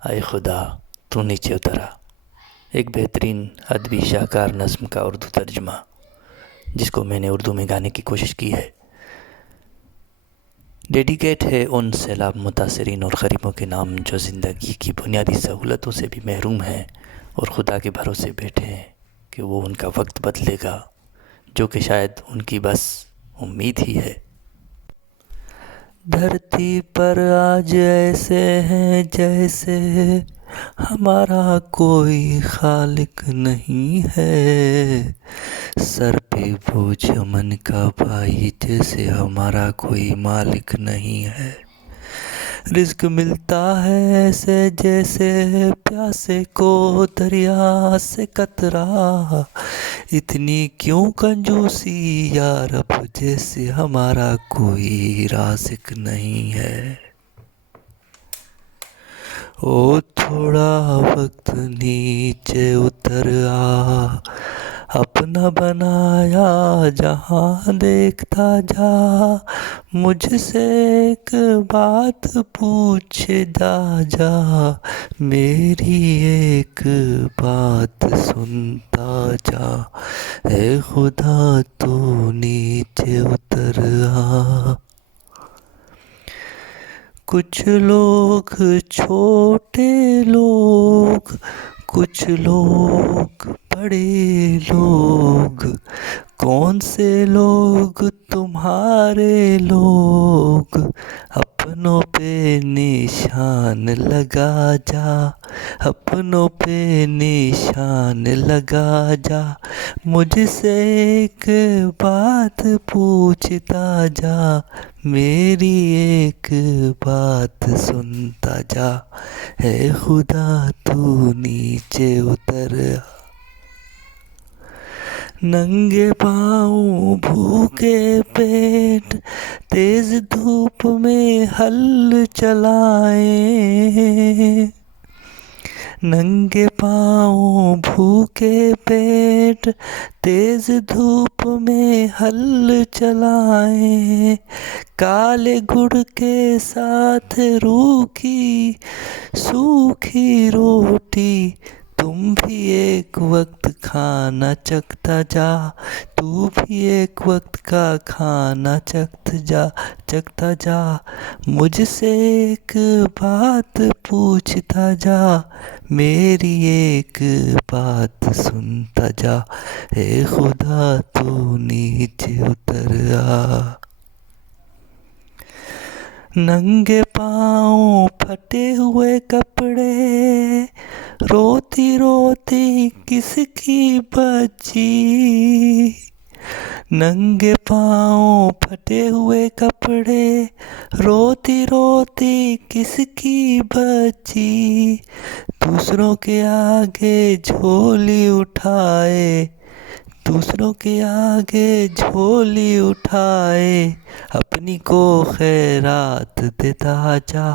आए खुदा तू नीचे उतरा, एक बेहतरीन अदबी शाहकार नज़्म का उर्दू तर्जुमा जिसको मैंने उर्दू में गाने की कोशिश की है। डेडिकेट है उन सैलाब मुतासरीन और गरीबों के नाम जो ज़िंदगी की बुनियादी सहूलतों से भी महरूम हैं और ख़ुदा के भरोसे बैठे हैं कि वो उनका वक्त बदलेगा, जो कि शायद उनकी बस उम्मीद ही है। धरती पर आज ऐसे हैं जैसे हमारा कोई खालिक नहीं है, सर पे बोझ अमन का भाई जैसे हमारा कोई मालिक नहीं है। रिज़्क़ मिलता है ऐसे जैसे प्यासे को दरिया से कतरा, इतनी क्यों कंजूसी या रब जैसे हमारा कोई राज़िक नहीं है। ओ थोड़ा वक्त नीचे उतर आ, अपना बनाया जहाँ देखता जा, मुझसे एक बात पूछ जा, मेरी एक बात सुनता जा, ए खुदा तू नीचे उतर आ। कुछ लोग छोटे लोग, कुछ लोग बड़े लोग, कौन से लोग तुम्हारे लोग, अपनों पे निशान लगा जा, अपनों पे निशान लगा जा, मुझसे एक बात पूछता जा, मेरी एक बात सुनता जा, है खुदा तू नीचे उतर आ। नंगे पाँव भूखे पेट तेज धूप में हल चलाए, नंगे पाँव भूखे पेट तेज धूप में हल चलाए, काले गुड़ के साथ रूखी सूखी रोटी, तुम भी एक वक्त खाना चखता जा, तू भी एक वक्त का खाना चखता जा, मुझसे एक बात पूछता जा, मेरी एक बात सुनता जा, ए खुदा तू नीचे उतर आ। नंगे पाँव फटे हुए कपड़े, रोती रोती किसकी बच्ची, नंगे पाँव फटे हुए कपड़े, रोती रोती किसकी बच्ची, दूसरों के आगे झोली उठाए, दूसरों के आगे झोली उठाए, अपनी को खैरात देता जा,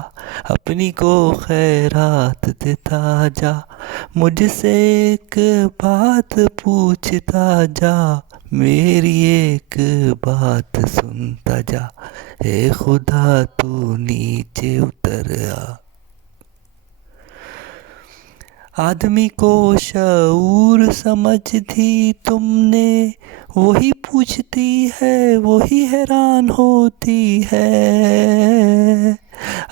अपनी को खैरात देता जा, मुझसे एक बात पूछता जा, मेरी एक बात सुनता जा, ए खुदा तू नीचे उतर आ। आदमी को शऊर समझ दी तुमने, वही पूछती है वही हैरान होती है,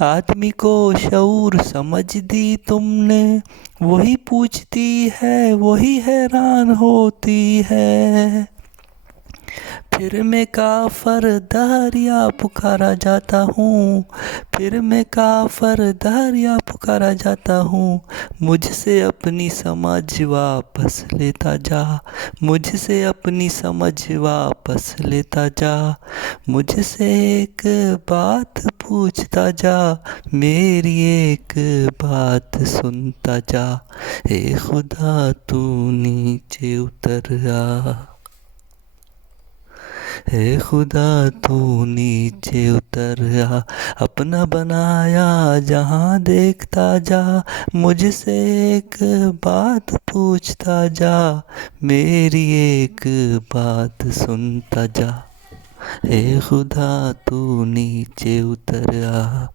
आदमी को शऊर समझ दी तुमने, वही पूछती है वही हैरान होती है, फिर मैं काफर दरिया पुकारा जाता हूँ, फिर मैं काफर दरिया पुकारा जाता हूँ, मुझसे अपनी समझ वापस लेता जा, मुझसे अपनी समझ वापस लेता जा, मुझसे एक बात पूछता जा, मेरी एक बात सुनता जा, ए खुदा तू नीचे उतर आ, हे खुदा तू नीचे उतर आ, अपना बनाया जहाँ देखता जा, मुझसे एक बात पूछता जा, मेरी एक बात सुनता जा, हे खुदा तू नीचे उतर आ।